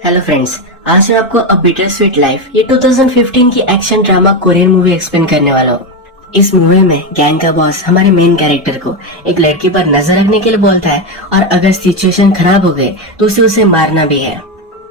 Hello friends, आज मैं आपको अ बिटर स्वीट लाइफ ये 2015 की action drama Korean movie explain करने वाला हूँ। इस मूवी में गैंग का बॉस हमारे मेन कैरेक्टर को एक लड़की पर नजर रखने के लिए बोलता है और अगर सिचुएशन खराब हो गई तो उसे मारना भी है।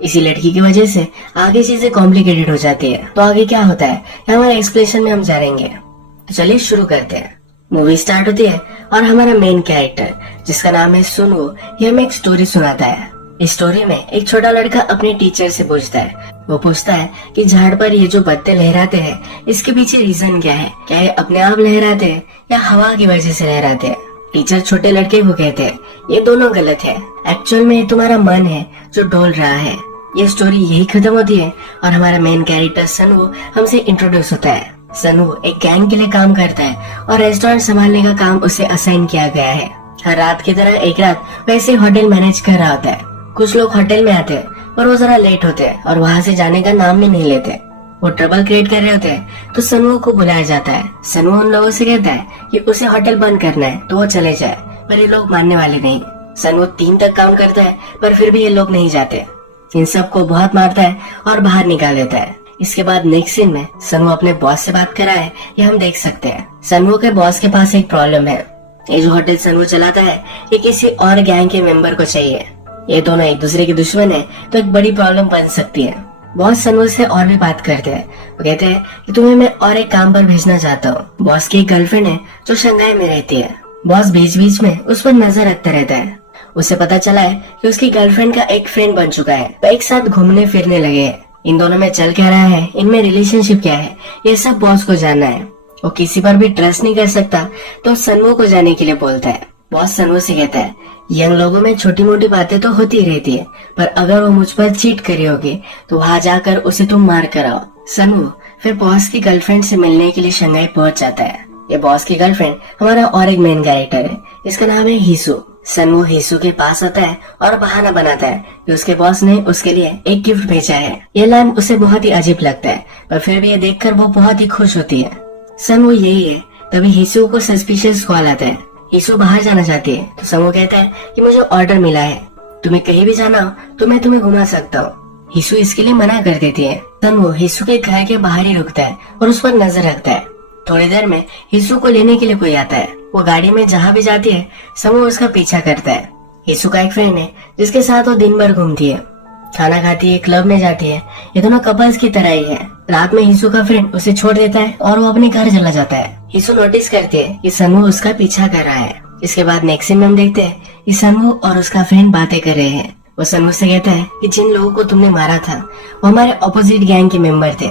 इसी लड़की की वजह से आगे चीजें कॉम्प्लिकेटेड हो जाती है। तो आगे क्या होता है ये हमारे एक्सप्लेनेशन में हम जानेंगे। तो चलिए शुरू करते हैं। मूवी स्टार्ट होती है और हमारा मेन कैरेक्टर जिसका नाम है सुनवो ये हमें एक स्टोरी सुनाता है। इस स्टोरी में एक छोटा लड़का अपने टीचर से पूछता है। वो पूछता है कि झाड़ पर ये जो पत्ते लहराते हैं इसके पीछे रीजन क्या है, क्या ये अपने आप लहराते हैं या हवा की वजह से लहराते हैं। टीचर छोटे लड़के को कहते हैं ये दोनों गलत है, एक्चुअल में ये तुम्हारा मन है जो डोल रहा है। ये स्टोरी यही खत्म होती है और हमारा मेन कैरेक्टर सनवो हमसे इंट्रोड्यूस होता है। सनवो एक गैंग के लिए काम करता है और रेस्टोरेंट संभालने का काम उसे असाइन किया गया है। हर रात की तरह एक रात वैसे होटल मैनेज कर रहा होता है। कुछ लोग होटल में आते हैं पर वो जरा लेट होते हैं और वहाँ से जाने का नाम भी नहीं लेते। वो ट्रबल क्रिएट कर रहे होते हैं तो सनवो को बुलाया जाता है। सनवो उन लोगों से कहता है कि उसे होटल बंद करना है तो वो चले जाए, पर ये लोग मानने वाले नहीं। सनवो 3 तक काउंट करता है पर फिर भी ये लोग नहीं जाते। इन सबको बहुत मारता है और बाहर निकाल देता है। इसके बाद नेक्स्ट सीन में सनवो अपने बॉस से बात कर रहा है, ये हम देख सकते हैं। सनवो के बॉस के पास एक प्रॉब्लम है। ये जो होटल सनवो चलाता है ये किसी और गैंग के मेंबर को चाहिए। ये दोनों एक दूसरे के दुश्मन है तो एक बड़ी प्रॉब्लम बन सकती है। बॉस सनवो से और भी बात करते हैं। वो कहते हैं कि तुम्हें मैं और एक काम पर भेजना चाहता हूँ। बॉस की एक गर्लफ्रेंड है जो शंघाई में रहती है। बॉस बीच बीच में उस पर नजर रखता रहता है। उसे पता चला है कि उसकी गर्लफ्रेंड का एक फ्रेंड बन चुका है, वो एक साथ घूमने फिरने लगे हैं। इन दोनों में चल क्या रहा है, इनमें रिलेशनशिप क्या है, ये सब बॉस को जानना है। वो किसी पर भी ट्रस्ट नहीं कर सकता तो सनवो को जाने के लिए बोलता है। बॉस सनवो से कहता है यंग लोगों में छोटी मोटी बातें तो होती रहती है, पर अगर वो मुझ पर चीट करी होगी तो वहाँ जाकर उसे तुम मार कर आओ। सनवो फिर बॉस की गर्लफ्रेंड से मिलने के लिए शंघाई पहुँच जाता है। ये बॉस की गर्लफ्रेंड हमारा और एक मेन कैरेक्टर है, इसका नाम है हिसू। सनवो हिसू के पास आता है और बहाना बनाता है कि उसके बॉस ने उसके लिए एक गिफ्ट भेजा है। ये लाइन उसे बहुत ही अजीब लगता है, पर फिर भी ये देखकर वो बहुत ही खुश होती है। सनवो यही है। तभी हिसू को सस्पिशियस कॉल आता है। हिसू बाहर जाना चाहती है तो सनवो कहता है कि मुझे ऑर्डर मिला है, तुम्हें कहीं भी जाना हो तो मैं तुम्हें घुमा सकता हूँ। हिसू इसके लिए मना कर देती है। सनवो हिसू के घर के बाहर ही रुकता है और उस पर नजर रखता है। थोड़ी देर में हिसू को लेने के लिए कोई आता है। वो गाड़ी में जहाँ भी जाती है सनवो उसका पीछा करता है। हिसू का एक फ्रेंड है जिसके साथ वो दिन भर घूमती है, खाना खाती है, क्लब में जाती है। ये दोनों कपल्स की तरह ही है। रात में हिसू का फ्रेंड उसे छोड़ देता है और वो अपने घर चला जाता है। हिसू नोटिस करती है कि सनवो उसका पीछा कर रहा है। इसके बाद नेक्स्ट सीन में हम देखते हैं कि सनवो और उसका फ्रेंड बातें कर रहे हैं। वो सनवो से कहता है कि जिन लोगों को तुमने मारा था वो हमारे ऑपोजिट गैंग के मेंबर थे।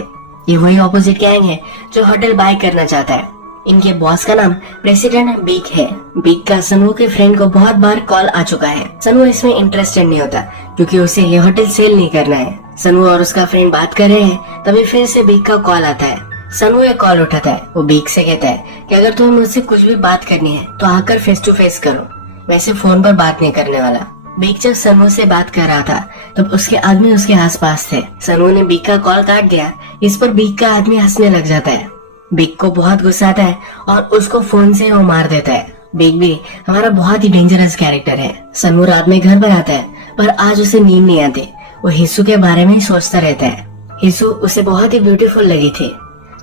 ये वही ऑपोजिट गैंग है जो होटल बाय करना चाहता है। इनके बॉस का नाम प्रेसिडेंट बिग है। बिग का सनवो के फ्रेंड को बहुत बार कॉल आ चुका है। सनवो इसमें इंटरेस्टेड नहीं होता क्योंकि उसे ये होटल सेल नहीं करना है। सनवो और उसका फ्रेंड बात कर रहे हैं, तभी फिर से बिग का कॉल आता है। सनवो ये कॉल उठाता है। वो बिग से कहता है कि अगर तुम्हें मुझसे कुछ भी बात करनी है तो आकर फेस टू फेस करो, वैसे फोन पर बात नहीं करने वाला। बिग जब सनवो से बात कर रहा था तब उसके आदमी उसके आसपास थे। सनवो ने बिग का कॉल काट दिया। इस पर बिग का आदमी हंसने लग जाता है। बिग को बहुत गुस्सा आता है और उसको फोन से वो मार देता है। बिग भी हमारा बहुत ही डेंजरस कैरेक्टर है। सनवो रात में घर पर आता है पर आज उसे नींद नहीं आती। वो हिसू के बारे में सोचता रहता है। हिसू उसे बहुत ही ब्यूटीफुल लगी थी।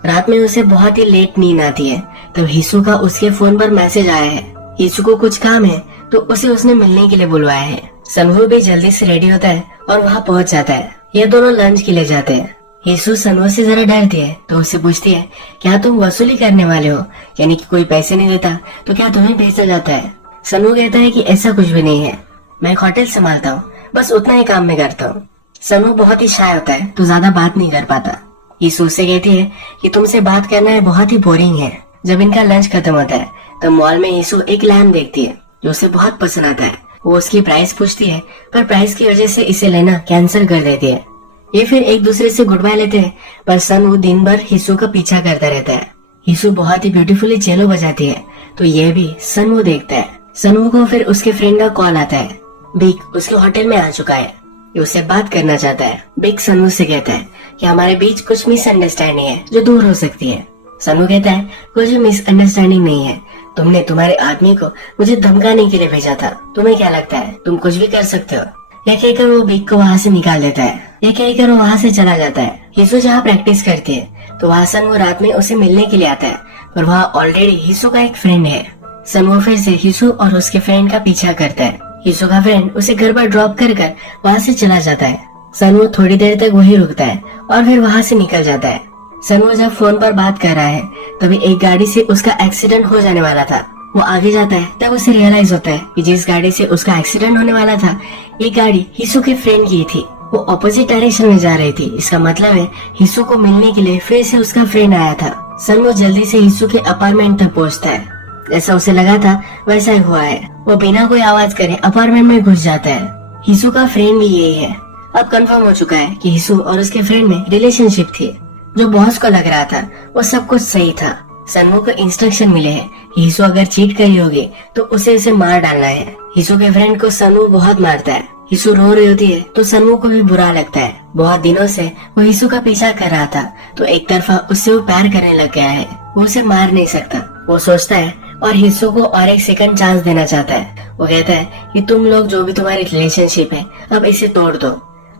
रात में उसे बहुत ही लेट नींद आती है तब हिसू का उसके फोन पर मैसेज आया है। हिसू को कुछ काम है तो उसे उसने मिलने के लिए बुलवाया है। सनवो भी जल्दी से रेडी होता है और वहाँ पहुँच जाता है। ये दोनों लंच के लिए जाते हैं। हिसू सनवो से जरा डरती है तो उससे पूछती है क्या तुम वसूली करने वाले हो, यानी कि कोई पैसे नहीं देता तो क्या तुम्हें भेजा जाता है। सनवो कहता है कि ऐसा कुछ भी नहीं है, मैं एक होटल संभालता हूँ, बस उतना ही काम मैं करता हूँ। सनवो बहुत ही शाय होता है तो ज्यादा बात नहीं कर पाता। हिसू से कहती है कि तुमसे बात करना है बहुत ही बोरिंग है। जब इनका लंच खत्म होता है तो मॉल में हिसू एक लैम्प देखती है जो उसे बहुत पसंद आता है। वो उसकी प्राइस पूछती है पर प्राइस की वजह से इसे लेना कैंसिल कर देती है। ये फिर एक दूसरे से गुड बाय लेते हैं पर सनवो दिन भर हिसू का पीछा करता रहता है। हिसू बहुत ही ब्यूटीफुली चेलो बजाती है तो ये भी सनवो देखता है। सनवो को फिर उसके फ्रेंड का कॉल आता है। बिग उसके होटल में आ चुका है। ये उससे बात करना चाहता है। बिग सनवो से कहता है कि हमारे बीच कुछ मिसअंडरस्टैंडिंग है जो दूर हो सकती है। सनवो कहता है कुछ मिसअंडरस्टैंडिंग नहीं है, तुमने तुम्हारे आदमी को मुझे धमकाने के लिए भेजा था। तुम्हें क्या लगता है तुम कुछ भी कर सकते हो? यह कहकर वो बिग को वहाँ से निकाल देता है। यह कहकर वो वहाँ से चला जाता है। हिसू जहाँ प्रैक्टिस करती है तो वहाँ सन वो रात में उसे मिलने के लिए आता है, पर वहाँ ऑलरेडी हिसू का एक फ्रेंड है। सन वो फिर से हिसू और उसके फ्रेंड का पीछा करता है। हिसू का फ्रेंड उसे घर पर ड्रॉप कर वहाँ से चला जाता है। सन वो थोड़ी देर तक वही रुकता है और फिर वहाँ से निकल जाता है। सन वो जब फोन पर बात कर रहा है तभी एक गाड़ी से उसका एक्सीडेंट हो जाने वाला था। वो आगे जाता है तब उसे रियलाइज होता है कि जिस गाड़ी से उसका एक्सीडेंट होने वाला था ये गाड़ी हिसू के फ्रेंड की थी। वो ऑपोजिट डायरेक्शन में जा रही थी। इसका मतलब है हिसू को मिलने के लिए फिर से उसका फ्रेंड आया था। सन वो जल्दी से हिसू के अपार्टमेंट तक पहुंचता है। जैसा उसे लगा था वैसा ही हुआ है। वो बिना कोई आवाज करे अपार्टमेंट में घुस जाता है। हिसू का फ्रेंड भी यही है। अब कंफर्म हो चुका है कि हिसू और उसके फ्रेंड में रिलेशनशिप थी। जो बॉस को लग रहा था वो सब कुछ सही था। सनवो को इंस्ट्रक्शन मिले हैं कि हिसू अगर चीट करी होगी तो उसे मार डालना है। हिसू के फ्रेंड को सनवो बहुत मारता है। हिसू रो रही होती है तो सनवो को भी बुरा लगता है। बहुत दिनों से वो हिसू का पीछा कर रहा था तो एक तरफा उससे वो प्यार करने लग गया है। वो उसे मार नहीं सकता। वो सोचता है और हिसू को और एक सेकंड चांस देना चाहता है। वो कहता है कि तुम लोग जो भी तुम्हारी रिलेशनशिप है अब इसे तोड़ दो।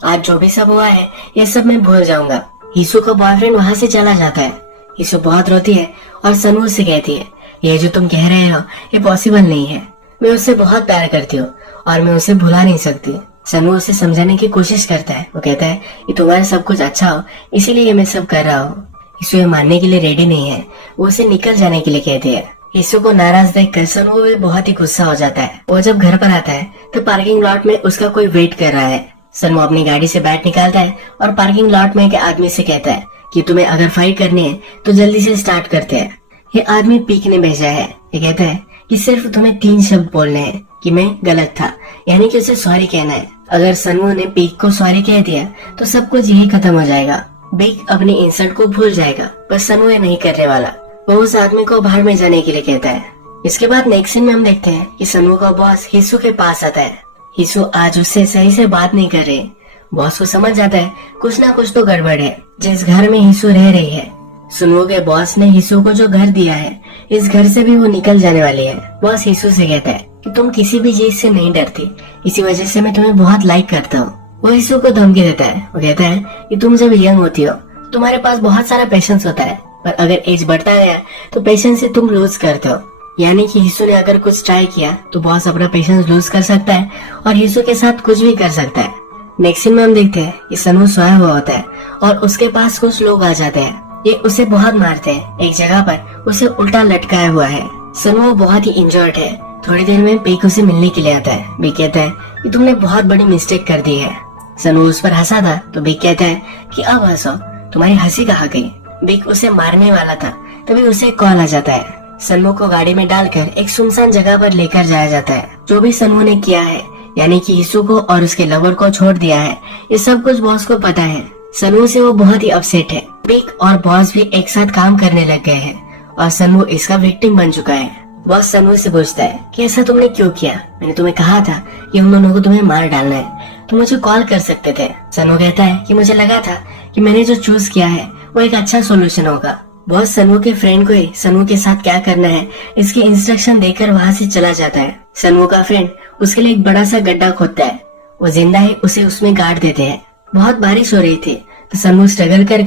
आज जो भी सब हुआ है ये सब मैं भूल जाऊंगा। हिसू का बॉयफ्रेंड वहाँ से चला जाता है। हिसू बहुत रोती है और सनवो से कहती है ये जो तुम कह रहे हो ये पॉसिबल नहीं है। मैं उससे बहुत प्यार करती हूँ और मैं उसे भुला नहीं सकती। सनवो उसे समझाने की कोशिश करता है। वो कहता है कि तुम्हारा सब कुछ अच्छा हो इसीलिए मैं सब कर रहा हूँ। हिसू ये मानने के लिए रेडी नहीं है। वो उसे निकल जाने के लिए कहती है। हिसू को नाराज देखकर सनवो भी बहुत ही गुस्सा हो जाता है। वो जब घर पर आता है तो पार्किंग लॉट में उसका कोई वेट कर रहा है। सनवो अपनी गाड़ी से बैट निकालता है और पार्किंग लॉट में के आदमी से कहता है कि तुम्हें अगर फाइट करनी है तो जल्दी से स्टार्ट करते हैं। ये आदमी पीक ने भेजा है। ये कहता है कि सिर्फ तुम्हें 3 शब्द बोलने हैं कि मैं गलत था, यानी कि उसे सॉरी कहना है। अगर सनवो ने पीक को सॉरी कह दिया तो सब कुछ यही खत्म हो जाएगा। पीक अपनी इंसल्ट को भूल जाएगा, पर सनवो ये नहीं करने वाला। वो उस आदमी को बाहर में जाने के लिए कहता है। इसके बाद नेक्स्ट सीन में हम देखते हैं कि सनवो का बॉस हिसू के पास आता है। हिसू आज उससे सही से बात नहीं कर रही। बॉस को समझ जाता है कुछ ना कुछ तो गड़बड़ है। जिस घर में हिसू रह रही है, सनवो के बॉस ने हिसू को जो घर दिया है इस घर से भी वो निकल जाने वाली है। बॉस हिसू से कहता है कि तुम किसी भी चीज से नहीं डरती, इसी वजह से मैं तुम्हें बहुत लाइक करता हूँ। वो हिसू को धमकी देता है। वो कहता है कि तुम जब यंग होती हो तुम्हारे पास बहुत सारा पेशेंस होता है, पर अगर एज बढ़ता गया तो पेशेंस से तुम लूज करते हो। यानी कि हिसू ने अगर कुछ ट्राई किया तो बॉस अपना पेशेंस लूज कर सकता है और हिसू के साथ कुछ भी कर सकता है। नेक्स्ट सीन में हम देखते हैं कि सनवो सोया हुआ होता है और उसके पास कुछ लोग आ जाते हैं। ये उसे बहुत मारते हैं। एक जगह पर उसे उल्टा लटकाया हुआ है। सनवो बहुत ही इंजर्ड है। थोड़ी देर में पीक उसे मिलने के लिए आता है। बीक कहता है कि तुमने बहुत बड़ी मिस्टेक कर दी है। सनवो उस पर हंसा था तो बीक कहता है कि अब हंसो, तुम्हारी हंसी कहाँ गई। बीक उसे मारने वाला था तभी उसे कॉल आ जाता है। सनवो को गाड़ी में डालकर एक सुनसान जगह पर लेकर जाया जाता है। जो भी सनवो ने किया है, यानी कि हिसू को और उसके लवर को छोड़ दिया है, ये सब कुछ बॉस को पता है। सनवो से वो बहुत ही अपसेट है। बीक और बॉस भी एक साथ काम करने लग गए हैं और सनवो इसका विक्टिम बन चुका है। बॉस सनवो से पूछता है कि ऐसा तुमने क्यों किया। मैंने तुम्हें कहा था कि उन दोनों को तुम्हें मार डालना है, तुम मुझे कॉल कर सकते थे। सनवो कहता है कि मुझे लगा था कि मैंने जो चूज किया है वो एक अच्छा सोल्यूशन होगा। बॉस सनवो के फ्रेंड को ही सनवो के साथ क्या करना है इसके इंस्ट्रक्शन देकर वहाँ से चला जाता है। सनवो का फ्रेंड उसके लिए एक बड़ा सा गड्ढा खोदता है। वो जिंदा ही उसे उसमें गाड़ देते हैं। बहुत बारिश हो रही थी तो सनवो स्ट्रगल कर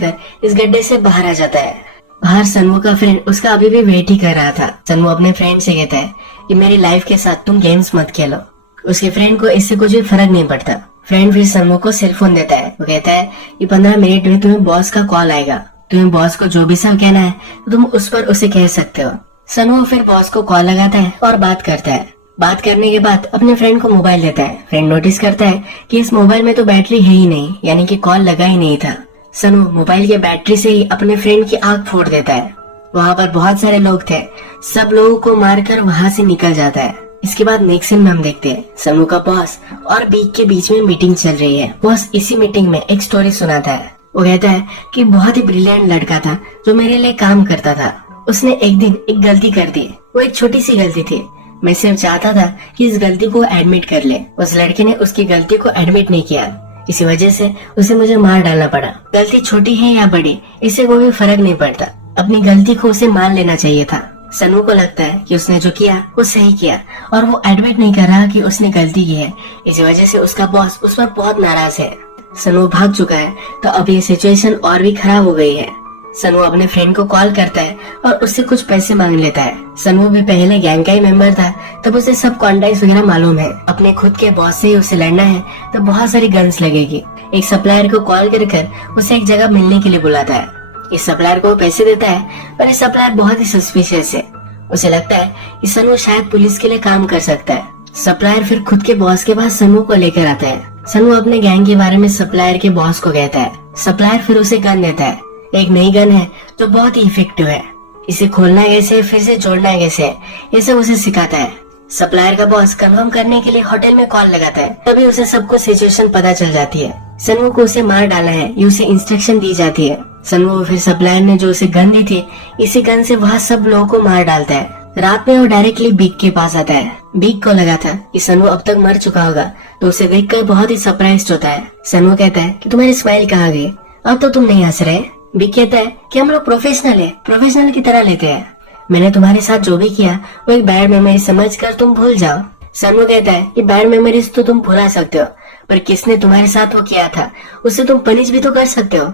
इस गड्ढे से बाहर आ जाता है। बाहर सनवो का फ्रेंड उसका अभी भी वेट ही कर रहा था। सनवो अपने फ्रेंड से कहता है कि मेरी लाइफ के साथ तुम गेम्स मत खेलो। उसके फ्रेंड को इससे कुछ भी फर्क नहीं पड़ता। फ्रेंड फिर सनवो को सेल फोन देता है। वो कहता है कि 15 मिनट में तुम्हें बॉस का कॉल आएगा। तुम्हें बॉस को जो भी सब कहना है तो तुम उस पर उसे कह सकते हो। सनवो फिर बॉस को कॉल लगाता है और बात करता है। बात करने के बाद अपने फ्रेंड को मोबाइल देता है। फ्रेंड नोटिस करता है कि इस मोबाइल में तो बैटरी है ही नहीं, यानी कि कॉल लगा ही नहीं था। सनवो मोबाइल के बैटरी से ही अपने फ्रेंड की आंख फोड़ देता है। वहाँ पर बहुत सारे लोग थे। सब लोगों को मारकर वहाँ से निकल जाता है। इसके बाद नेक्स्ट सीन में हम देखते हैं सनवो का बॉस और बीक के बीच में मीटिंग चल रही है। बॉस इसी मीटिंग में एक स्टोरी सुनाता है। वो कहता है कि बहुत ही ब्रिलियंट लड़का था जो मेरे लिए काम करता था। उसने एक दिन एक गलती कर दी। वो एक छोटी सी गलती थी। मैं सिर्फ चाहता था कि इस गलती को एडमिट कर ले। उस लड़के ने उसकी गलती को एडमिट नहीं किया, इसी वजह से उसे मुझे मार डालना पड़ा। गलती छोटी है या बड़ी इससे कोई भी फर्क नहीं पड़ता। अपनी गलती को उसे मान लेना चाहिए था। सनू को लगता है कि उसने जो किया वो सही किया और वो एडमिट नहीं कर रहा कि उसने गलती की है। इसी वजह से उसका बॉस उस पर बहुत नाराज है। सनू भाग चुका है तो अब ये सिचुएशन और भी खराब हो गई है। सनू अपने फ्रेंड को कॉल करता है और उससे कुछ पैसे मांग लेता है। सनू भी पहले गैंग का ही मेंबर था, तब उसे सब कॉन्टेक्ट वगैरह मालूम है। अपने खुद के बॉस से ही उसे लड़ना है तो बहुत सारी गन्स लगेगी। एक सप्लायर को कॉल कर उसे एक जगह मिलने के लिए बुलाता है। इस सप्लायर को पैसे देता है पर इस सप्लायर बहुत ही सस्पिशियस है। उसे लगता है कि सनू शायद पुलिस के लिए काम कर सकता है। सप्लायर फिर खुद के बॉस के पास सनू को लेकर आता है। सनू अपने गैंग के बारे में सप्लायर के बॉस को कहता है। सप्लायर फिर उसे गन देता है। एक नई गन है जो बहुत ही इफेक्टिव है। इसे खोलना कैसे, फिर से जोड़ना कैसे, ये सब उसे सिखाता है। सप्लायर का बॉस कंफर्म करने के लिए होटल में कॉल लगाता है। तभी उसे सबको सिचुएशन पता चल जाती है। सनू को उसे मार डालना है, ये उसे इंस्ट्रक्शन दी जाती है। सनू फिर सप्लायर ने जो उसे गन दी थी, इसी गन से वहाँ सब लोगों को मार डालता है। रात में वो डायरेक्टली बिग के पास आता है। बिग को लगा था कि सनू अब तक मर चुका होगा, तो उसे देखकर बहुत ही सरप्राइज्ड होता है। सनू कहता है कि तुम्हारी स्माइल कहाँ गई, अब तो तुम नहीं हंस रहे। बिग कहता है कि हम लोग प्रोफेशनल है, प्रोफेशनल की तरह लेते हैं। मैंने तुम्हारे साथ जो भी किया वो एक बैड मेमोरी समझकर तुम भूल जाओ। सनू कहता है कि बैड मेमोरीज तो तुम भुला सकते हो, पर किसने तुम्हारे साथ वो किया था उसे तुम पनिश भी तो कर सकते हो।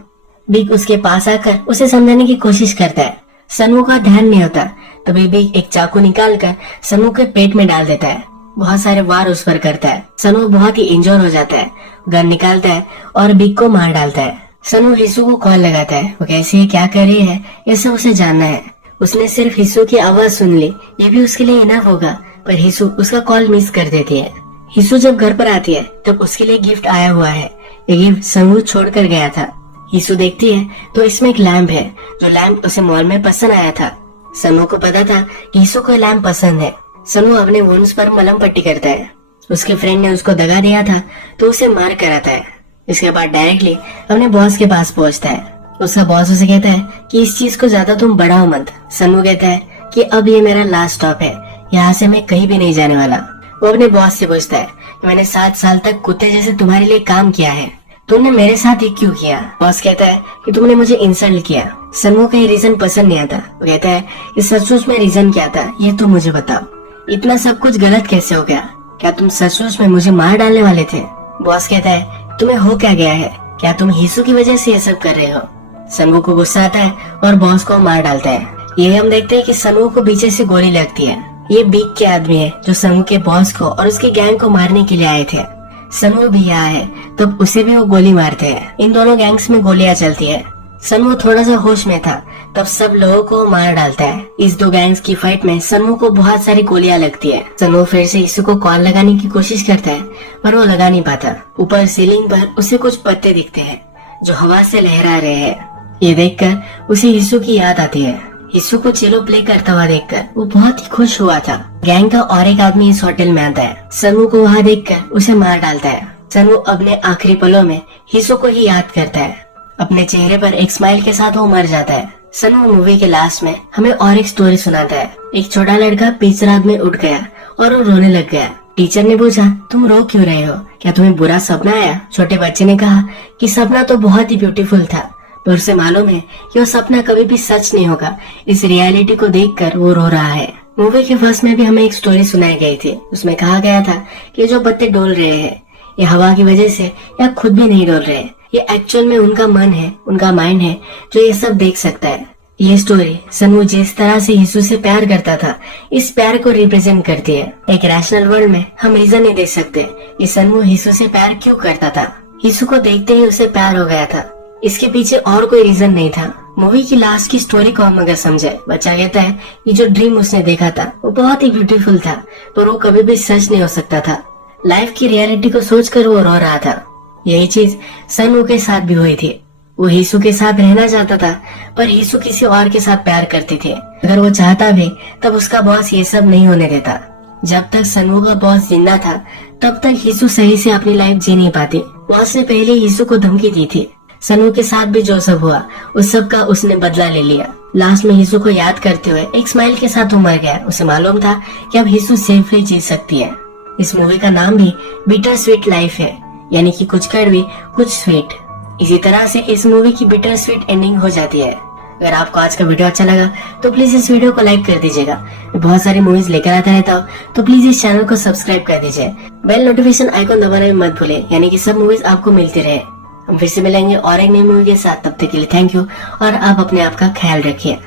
बिग उसके पास आकर उसे समझाने की कोशिश करता है। सनू का ध्यान नहीं होता, तभी बिग एक चाकू निकाल कर सनू के पेट में डाल देता है। बहुत सारे वार उस पर करता है। सनू बहुत ही इंजोर हो जाता है। गन निकालता है और बिग को मार डालता है। सनू हिस्सू को कॉल लगाता है। वो कैसे है, क्या कर रही है, ये सब उसे जानना है। उसने सिर्फ हिस्सू की आवाज सुन ली, ये भी उसके लिए इनफ होगा, पर हिस्सू उसका कॉल मिस कर देती है। हिस्सू जब घर पर आती है तब उसके लिए गिफ्ट आया हुआ है। ये गिफ्ट सनू छोड़ कर गया था। हिस्सू देखती है तो इसमें एक लैम्प है, जो लैम्प उसे मॉल में पसंद आया था। सनू को पता था कि हिस्सू को लैम्प पसंद है। सनू अपने वुंड्स पर मलहम पट्टी करता है। उसके फ्रेंड ने उसको दगा दिया था तो उसे मार कर आता है। इसके बाद डायरेक्टली अपने बॉस के पास पहुंचता है। उसका बॉस उसे कहता है कि इस चीज को ज्यादा तुम बढ़ाओ मत। सनू कहता है कि अब ये मेरा लास्ट स्टॉप है, यहाँ से मैं कहीं भी नहीं जाने वाला। वो अपने बॉस से पूछता है कि मैंने 7 साल तक कुत्ते जैसे तुम्हारे लिए काम किया है, तुमने मेरे साथ ये क्यों किया। बॉस कहता है कि तुमने मुझे इंसल्ट किया। सनू का ये रीजन पसंद नहीं आता। वो कहता है कि सचमुच में रीजन क्या था ये तो मुझे बताओ। इतना सब कुछ गलत कैसे हो गया, क्या तुम सचमुच में मुझे मार डालने वाले थे। बॉस कहता है तुम्हें हो क्या गया है, क्या तुम हिस्सू की वजह से ये सब कर रहे हो। सनू को गुस्सा आता है और बॉस को मार डालता है। ये हम देखते हैं कि सनू को पीछे से गोली लगती है। ये बिग के आदमी है जो सनू के बॉस को और उसकी गैंग को मारने के लिए आए थे। सनू भी यहाँ है तब उसे भी वो गोली मारते हैं। इन दोनों गैंग्स में गोलियां चलती है। सनू थोड़ा सा होश में था तब सब लोगों को मार डालता है। इस दो गैंग्स की फाइट में सनू को बहुत सारी गोलियां लगती है। सनू फिर से हिस्सू को कॉल लगाने की कोशिश करता है पर वो लगा नहीं पाता। ऊपर सीलिंग पर उसे कुछ पत्ते दिखते हैं जो हवा से लहरा रहे हैं। ये देखकर उसे हिस्सू की याद आती है। हिस्सू को चेलो प्ले करता हुआ देखकर वो बहुत ही खुश हुआ था। गैंग का और एक आदमी इस होटल में आता है। सनू को वहाँ देखकर उसे मार डालता है। सनू अपने आखिरी पलों में हिस्सू को ही याद करता है। अपने चेहरे पर एक स्माइल के साथ वो मर जाता है। सनू मूवी के लास्ट में हमें और एक स्टोरी सुनाता है। एक छोटा लड़का बीच रात में उठ गया और वो रोने लग गया। टीचर ने पूछा तुम रो क्यों रहे हो, क्या तुम्हें बुरा सपना आया। छोटे बच्चे ने कहा कि सपना तो बहुत ही ब्यूटीफुल था, पर उसे मालूम है कि वो सपना कभी भी सच नहीं होगा। इस रियलिटी को देखकर वो रो रहा है। मूवी के फर्स्ट में भी हमें एक स्टोरी सुनाई गई थी। उसमें कहा गया था कि जो पत्ते डोल रहे हैं ये हवा की वजह से या खुद भी नहीं डोल रहे, ये एक्चुअल में उनका मन है, उनका माइंड है जो ये सब देख सकता है। ये स्टोरी सनू जिस तरह से हिस्सू से प्यार करता था, इस प्यार को रिप्रेजेंट करती है। एक रैशनल वर्ल्ड में हम रीजन नहीं दे सकते कि सनू हिस्सू से प्यार क्यों करता था। हिस्सू को देखते ही उसे प्यार हो गया था, इसके पीछे और कोई रीजन नहीं था। मूवी की लास्ट की स्टोरी को हम अगर समझे, बच्चा कहता है कि जो ड्रीम उसने देखा था वो बहुत ही ब्यूटीफुल था, पर वो कभी भी सच नहीं हो सकता था। लाइफ की रियलिटी को सोचकर वो रो रहा था। यही चीज सनू के साथ भी हुई थी। वो हिस्सू के साथ रहना चाहता था, पर हिस्सू किसी और के साथ प्यार करती थी। अगर वो चाहता भी तब उसका बॉस ये सब नहीं होने देता। जब तक सनू का बॉस जिंदा था तब तक हिस्सू सही से अपनी लाइफ जी नहीं पाती। बॉस ने पहले हिस्सू को धमकी दी थी। सनू के साथ भी जो सब हुआ उस सब का उसने बदला ले लिया। लास्ट में हिस्सू को याद करते हुए एक स्माइल के साथ वो मर गया। उसे मालूम था कि अब हिस्सू सेफली जी सकती है। इस मूवी का नाम भी बिटर स्वीट लाइफ है, यानी कि कुछ कड़वी कुछ स्वीट। इसी तरह से इस मूवी की बिटर स्वीट एंडिंग हो जाती है। अगर आपको आज का वीडियो अच्छा लगा तो प्लीज इस वीडियो को लाइक कर दीजिएगा। मैं बहुत सारी मूवीज लेकर आता रहता हूँ, तो प्लीज इस चैनल को सब्सक्राइब कर दीजिए। बेल नोटिफिकेशन आइकॉन दबाना भी मत भूले, यानी कि सब मूवीज आपको मिलती रहे। हम फिर से मिलेंगे और एक नई मूवी के साथ। तब तक के लिए थैंक यू और आप अपने आप का ख्याल रखिए।